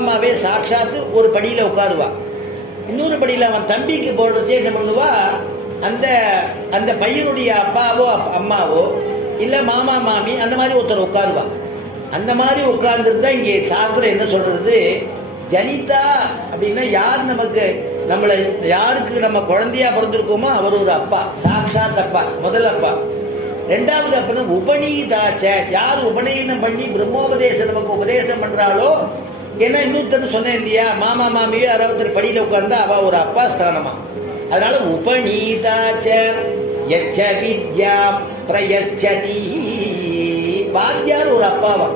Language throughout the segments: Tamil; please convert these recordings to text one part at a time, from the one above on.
அம்மாவே சாட்சாத்து ஒரு படியில் உட்காருவா. இன்னொரு படியில் அவன் தம்பிக்கு போடுறதே என்ன பண்ணுவா, அந்த அந்த பையனுடைய அப்பாவோ அம்மாவோ இல்லை மாமா மாமி அந்த மாதிரி ஒருத்தர் உட்காருவா. அந்த மாதிரி உட்கார்ந்துருந்தா இங்கே சாஸ்திரம் என்ன சொல்றது, ஜனிதா அப்படின்னா யார் நமக்கு நம்மளை யாருக்கு நம்ம குழந்தையா பிறந்திருக்கோமோ அவர் ஒரு அப்பா, சாட்சாத் அப்பா, முதல் அப்பா. ரெண்டாவது அப்பா உபநீதாச்ச, யார் உபநயனம் பண்ணி பிரம்மோபதேசம் நமக்கு உபதேசம் பண்றாளோ, ஏன்னா இன்னொருத்தர் சொன்னேன் இல்லையா, மாமா மாமியோ யாராவது படியில உட்கார்ந்தா அவ ஒரு அப்பா ஸ்தானமா. அதனால உபநீதாச்ச யச்ச வித்யா பிரயச்சதி, வாத்தியார் ஒரு அப்பாவா.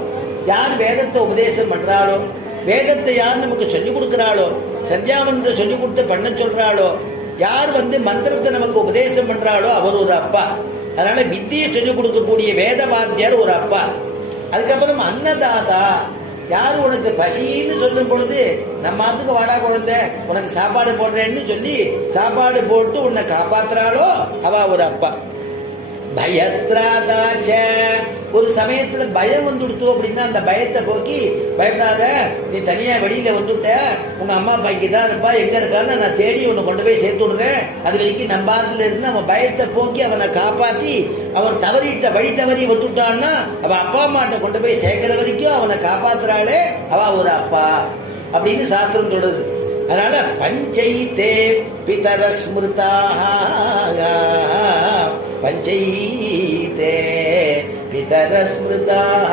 யார் வேதத்தை உபதேசம் பண்றாளோ, வேதத்தை யார் நமக்கு சொல்லிக் கொடுக்கிறாளோ, சந்தியாவந்தத்தை சொல்லிக் கொடுத்து பண்ண சொல்றாளோ, யார் மந்திரத்தை நமக்கு உபதேசம் பண்றாளோ அவர் ஒரு அப்பா. அதனால வித்தியை சொல்லிக் கொடுக்கக்கூடிய வேத வாத்தியார் ஒரு அப்பா. அதுக்கப்புறம் அன்னதாதா, யார் உனக்கு பசின்னு சொல்லும் பொழுது நம்ம ஆத்துக்கு வாடா குழந்தை உனக்கு சாப்பாடு போடுறேன்னு சொல்லி சாப்பாடு போட்டு உன்னை காப்பாத்துறாளோ அவ ஒரு அப்பா. பயத்ராதாச்ச, ஒரு சமயத்துல பயம் வந்துடுத்து அப்படின்னா அந்த பயத்தை போக்கி, பயப்படாத நீ தனியா வெளியில வந்துட்ட, உங்க அம்மா அப்பா இங்கதான் இருப்பா, எங்க இருக்கான்னு நான் தேடி உன்னை கொண்டு போய் சேர்த்து விடுறேன், அது வரைக்கும் நம்பாத்துல இருந்து அவன் பயத்தை போக்கி அவனை காப்பாத்தி, அவன் தவறிட்ட வழி தவறி வந்துட்டான்னா அவன் அப்பா அம்மாட்ட கொண்டு போய் சேர்க்கிற வரைக்கும் அவனை காப்பாத்துறாளே அவ ஒரு அப்பா அப்படின்னு சாஸ்திரம் சொல்றது. அதனால பஞ்சைத்தே பிதர ஸ்மிருதாக, பஞ்சைத்தே பிதர ஸ்மிருதாக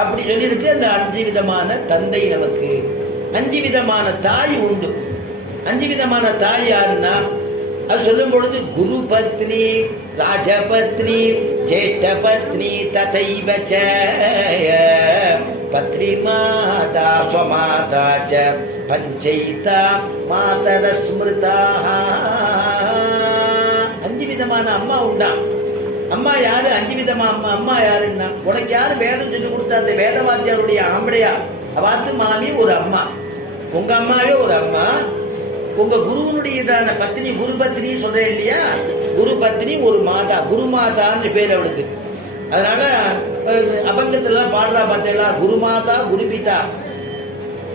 அப்படி சொல்லியிருக்கு. அந்த 5 விதமான தந்தை நமக்கு, 5 விதமான தாய் உண்டு. 5 விதமான தாய் யாருன்னா, அது சொல்லும் பொழுது குரு பத்னி, ராஜபத்னி, ஜேஷ்ட பத்னி, ததைவச்ச பத்ரி மாதா ஸ்வமாதா ச பஞ்சைதா மாதர ஸ்மிருதாக. 5 விதமான அம்மா உண்டா. அம்மா யாரு? 5 விதமா அம்மா. அம்மா யாருன்னா, உனக்கு யாரு வேதம் சொல்லி கொடுத்த அந்த வேதவாத்தியாருடைய ஆம்படையா அவாத்து மாமி ஒரு அம்மா, உங்க அம்மாவே ஒரு அம்மா. உங்க குருவனுடையதான பத்னி, குரு பத்னி சொல்றேன் இல்லையா, குரு பத்னி ஒரு மாதா, குரு மாதான்னு பேர் அவளுக்கு. அதனால அபங்கத்துல பாடுறா பார்த்தீங்களா, குரு மாதா குரு பிதா.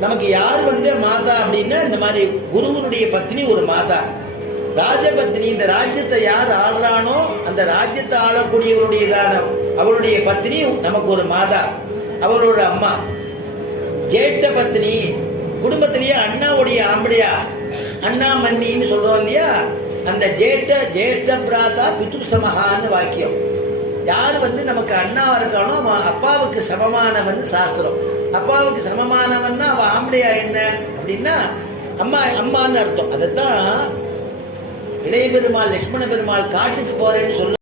நமக்கு யார் மாதா அப்படின்னா இந்த மாதிரி குருவனுடைய பத்னி ஒரு மாதா. ராஜபத்னி, இந்த ராஜ்யத்தை யார் ஆள்றானோ அந்த ராஜ்யத்தை ஆளக்கூடியவருடையதான அவளுடைய பத்னி நமக்கு ஒரு மாதா, அவளோட அம்மா. ஜேஷ்ட பத்னி, குடும்பத்திலேயே அண்ணாவுடைய ஆம்படியா, அண்ணா மன்னின்னு சொல்றோம் இல்லையா, அந்த ஜேஷ்ட பிராதா பித்ரு சமஹான்னு வாக்கியம். யார் நமக்கு அண்ணாவா இருக்கானோ அவன் அப்பாவுக்கு சமமானவன் சாஸ்திரம். அப்பாவுக்கு சமமானவன்னா அவன் ஆம்படையா என்ன அப்படின்னா அம்மா, அம்மான்னு அர்த்தம். அதைத்தான் இளைய பெருமாள் லட்சுமண பெருமாள் காட்டுக்கு போறேன்னு சொல்ல